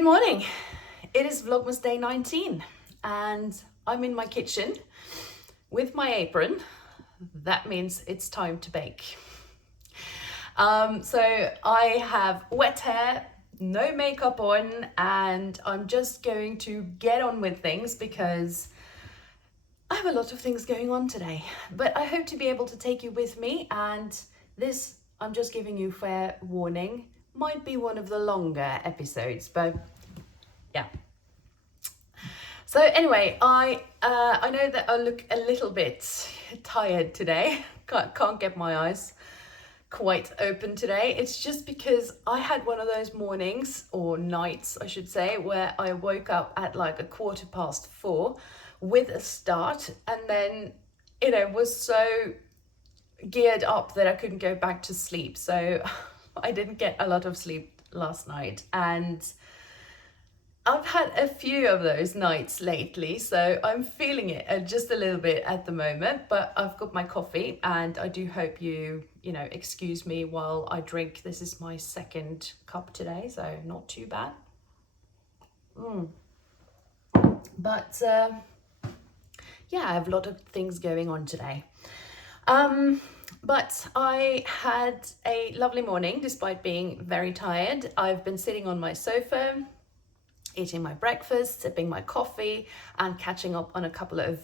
Good morning. It is Vlogmas day 19 and I'm in my kitchen with my apron. That means it's time to bake. So I have wet hair, no makeup on, and I'm just going to get on with things because I have a lot of things going on today. But I hope to be able to take you with me, and this, I'm just giving you fair warning, might be one of the longer episodes, but yeah. So anyway, I know that I look a little bit tired today. Can't get my eyes quite open today. It's just because I had one of those mornings, or nights I should say, where I woke up at like 4:15 with a start, and then was so geared up that I couldn't go back to sleep. So I didn't get a lot of sleep last night, and I've had a few of those nights lately, so I'm feeling it just a little bit at the moment, but I've got my coffee and I do hope you excuse me while I drink. This is my second cup today, so not too bad. But yeah, I have a lot of things going on today. But I had a lovely morning despite being very tired. I've been sitting on my sofa, eating my breakfast, sipping my coffee, and catching up on a couple of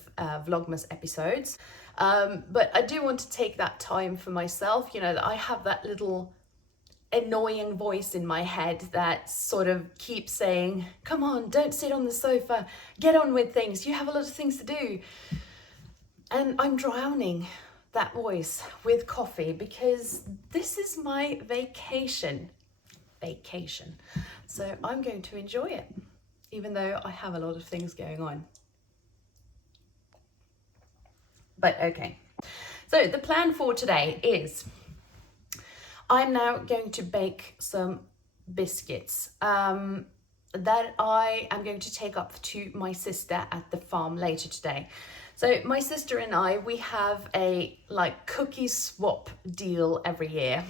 Vlogmas episodes. But I do want to take that time for myself. That I have that little annoying voice in my head that sort of keeps saying, come on, don't sit on the sofa, get on with things, you have a lot of things to do. And I'm drowning that voice with coffee because this is my vacation. So I'm going to enjoy it, even though I have a lot of things going on. But okay, so the plan for today is I'm now going to bake some biscuits that I am going to take up to my sister at the farm later today. So my sister and I, we have a cookie swap deal every year.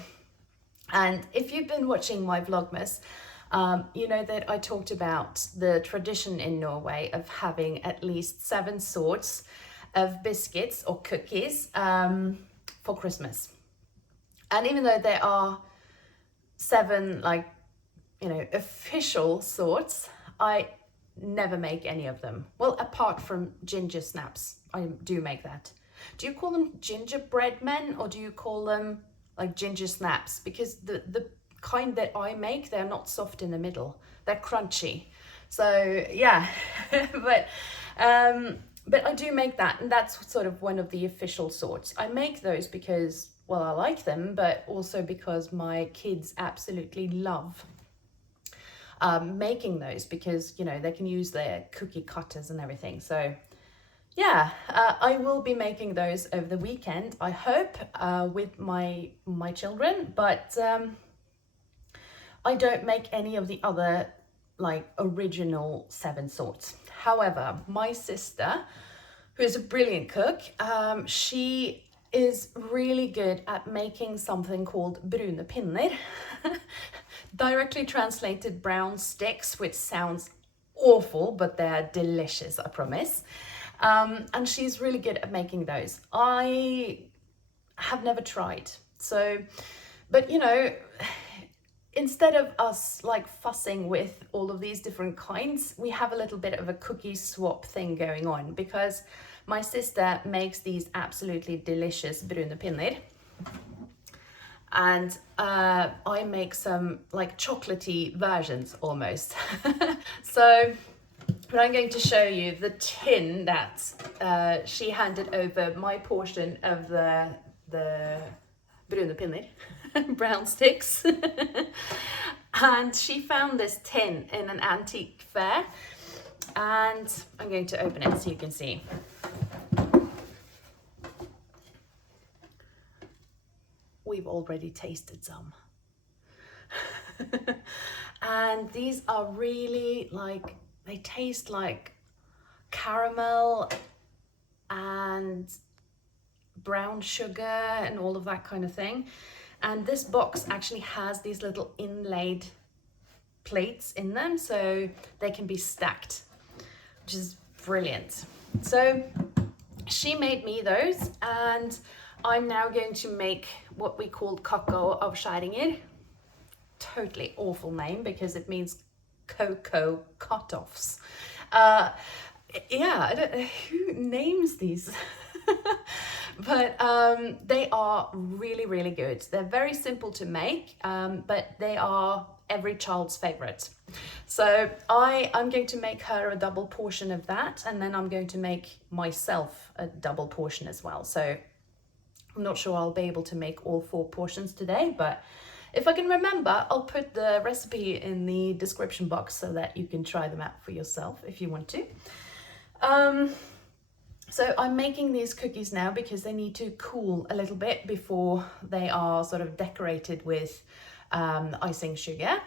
And if you've been watching my Vlogmas, you know that I talked about the tradition in Norway of having at least 7 sorts of biscuits or cookies for Christmas. And even though there are 7 official sorts, I never make any of them. Well, apart from ginger snaps, I do make that. Do you call them gingerbread men, or do you call them ginger snaps? Because the kind that I make, they're not soft in the middle, they're crunchy. So yeah, but I do make that, and that's sort of one of the official sorts. I make those because, well, I like them, but also because my kids absolutely love making those, because they can use their cookie cutters and everything. So yeah, I will be making those over the weekend, I hope, with my children, but I don't make any of the other original 7 sorts. However, my sister, who is a brilliant cook, she is really good at making something called brune pinner, directly translated brown sticks, which sounds awful, but they're delicious, I promise. And she's really good at making those. I have never tried. So, but instead of us fussing with all of these different kinds, we have a little bit of a cookie swap thing going on, because my sister makes these absolutely delicious brune pinner, and I make some chocolatey versions almost. So but I'm going to show you the tin that she handed over my portion of the brune pinner, brown sticks. And she found this tin in an antique fair, and I'm going to open it so you can see. We've already tasted some. And these are really they taste like caramel and brown sugar and all of that kind of thing. And this box actually has these little inlaid plates in them so they can be stacked, which is brilliant. So she made me those, and I'm now going to make what we call Kakaoavskjæringer. Totally awful name because it means cocoa cut-offs. Yeah, I don't know who names these. But they are really, really good. They're very simple to make, but they are every child's favorite. So I'm going to make her a double portion of that, and then I'm going to make myself a double portion as well. So I'm not sure I'll be able to make all 4 portions today, but if I can remember, I'll put the recipe in the description box so that you can try them out for yourself if you want to. So I'm making these cookies now because they need to cool a little bit before they are sort of decorated with icing sugar.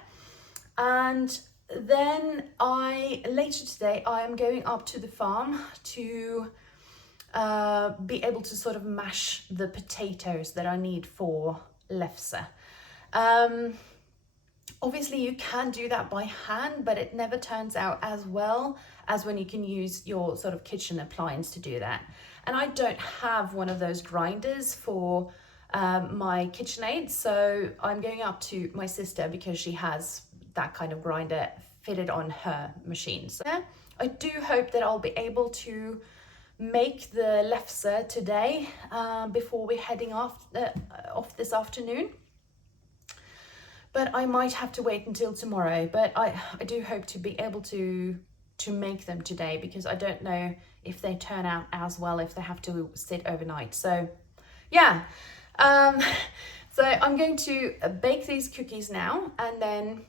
And then later today, I am going up to the farm to be able to sort of mash the potatoes that I need for lefse. Obviously you can do that by hand, but it never turns out as well as when you can use your sort of kitchen appliance to do that. And I don't have one of those grinders for my KitchenAid, so I'm going up to my sister because she has that kind of grinder fitted on her machine. So I do hope that I'll be able to make the lefse today before we're heading off this afternoon. But I might have to wait until tomorrow. But I do hope to be able to make them today, because I don't know if they turn out as well if they have to sit overnight. So yeah, so I'm going to bake these cookies now and then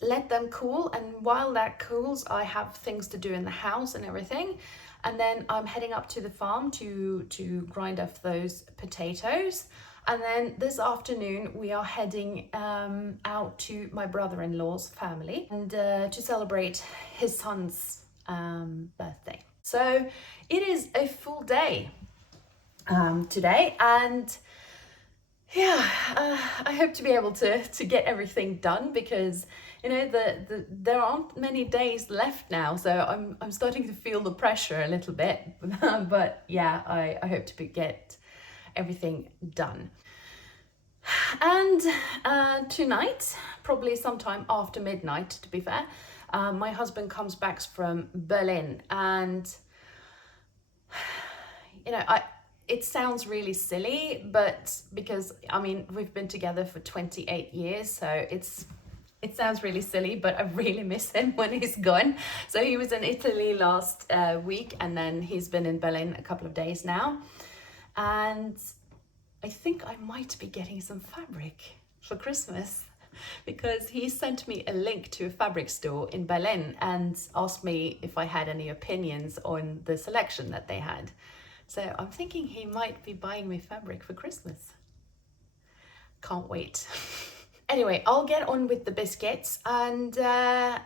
let them cool. And while that cools, I have things to do in the house and everything. And then I'm heading up to the farm to grind up those potatoes. And then this afternoon we are heading out to my brother-in-law's family and to celebrate his son's birthday. So it is a full day today, and yeah, I hope to be able to get everything done, because you know there aren't many days left now, so I'm starting to feel the pressure a little bit. But yeah, I hope to get everything done. And tonight, probably sometime after midnight to be fair, my husband comes back from Berlin, and you know, it sounds really silly, but because I mean we've been together for 28 years, so it sounds really silly, but I really miss him when he's gone. So he was in Italy last week, and then he's been in Berlin a couple of days now. And I think I might be getting some fabric for Christmas, because he sent me a link to a fabric store in Berlin and asked me if I had any opinions on the selection that they had. So I'm thinking he might be buying me fabric for Christmas. Can't wait. Anyway, I'll get on with the biscuits, and yeah,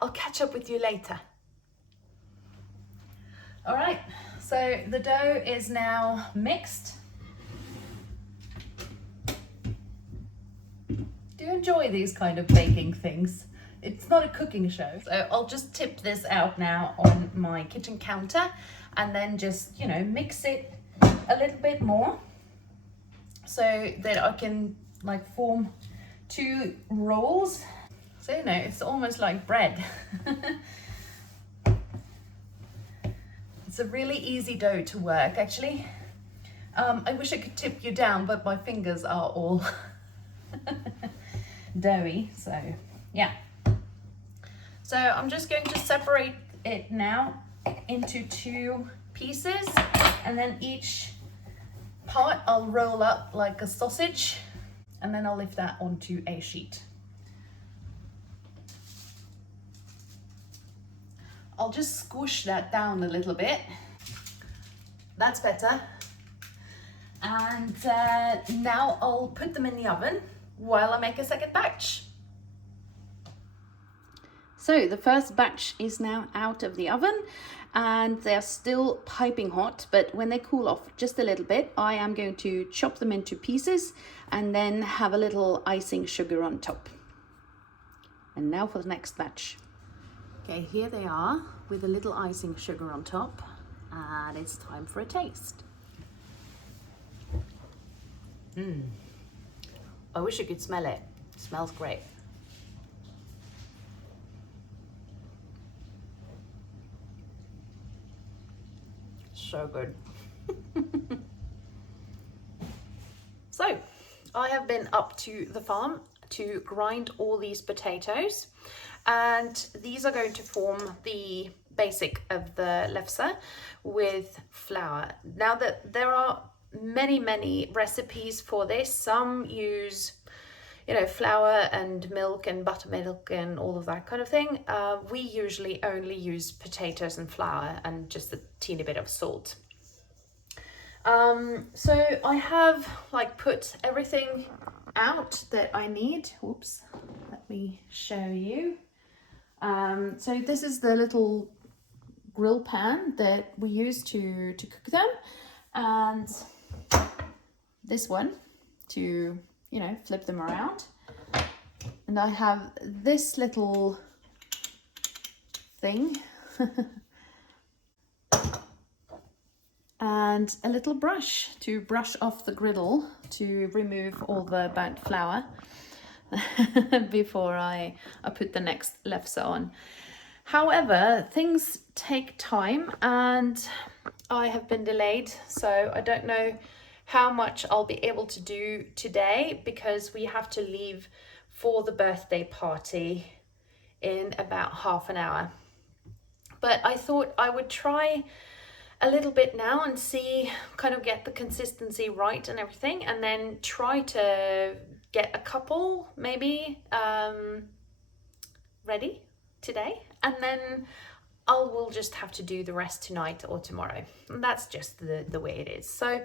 I'll catch up with you later. All right, so the dough is now mixed. Do you enjoy these kind of baking things? It's not a cooking show. So I'll just tip this out now on my kitchen counter, and then just, you know, mix it a little bit more so that I can like form 2 rolls. So, you know, it's almost like bread. It's a really easy dough to work, actually. I wish I could tip you down, but my fingers are all doughy, so yeah. So I'm just going to separate it now into 2 pieces, and then each part I'll roll up like a sausage, and then I'll lift that onto a sheet. I'll just squish that down a little bit. That's better. And now I'll put them in the oven while I make a second batch. So the first batch is now out of the oven, and they're still piping hot, but when they cool off just a little bit, I am going to chop them into pieces and then have a little icing sugar on top. And now for the next batch. Okay, here they are with a little icing sugar on top, and it's time for a taste. I wish you could smell it. It smells great. So good. So, I have been up to the farm to grind all these potatoes, and these are going to form the basic of the lefse with flour. Now that there are many recipes for this, some use, you know, flour and milk and buttermilk and all of that kind of thing. We usually only use potatoes and flour and just a teeny bit of salt. So I have like put everything out that I need. Oops, let me show you. So this is the little grill pan that we use to cook them, and this one to, you know, flip them around. And I have this little thing and a little brush to brush off the griddle to remove all the burnt flour before I put the next lefse on. However, things take time and I have been delayed, so I don't know how much I'll be able to do today because we have to leave for the birthday party in about half an hour. But I thought I would try a little bit now and see, kind of get the consistency right and everything, and then try to get a couple maybe ready today, and then we'll just have to do the rest tonight or tomorrow. And that's just the way it is. So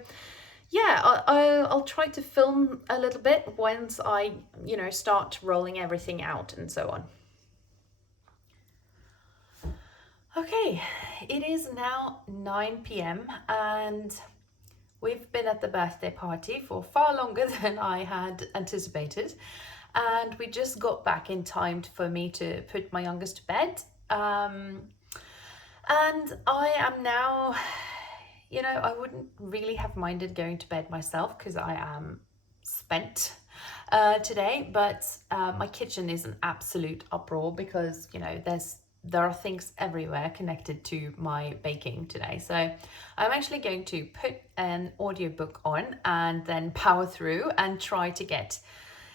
yeah, I'll try to film a little bit once I, you know, start rolling everything out and so on. Okay, it is now 9 p.m. and we've been at the birthday party for far longer than I had anticipated, and we just got back in time for me to put my youngest to bed. And I am now, you know, I wouldn't really have minded going to bed myself because I am spent today, but my kitchen is an absolute uproar because, you know, there are things everywhere connected to my baking today. So I'm actually going to put an audiobook on and then power through and try to get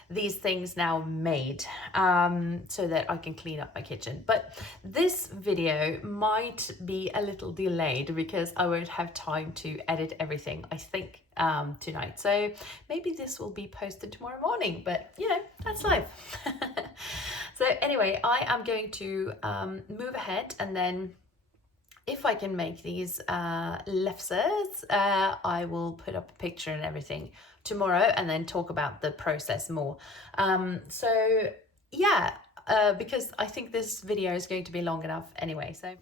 these things now made so that I can clean up my kitchen. But this video might be a little delayed because I won't have time to edit everything, I think, tonight. So maybe this will be posted tomorrow morning, but you know, that's life. So anyway, I am going to move ahead, and then if I can make these lefses, I will put up a picture and everything tomorrow and then talk about the process more. So yeah, because I think this video is going to be long enough anyway. So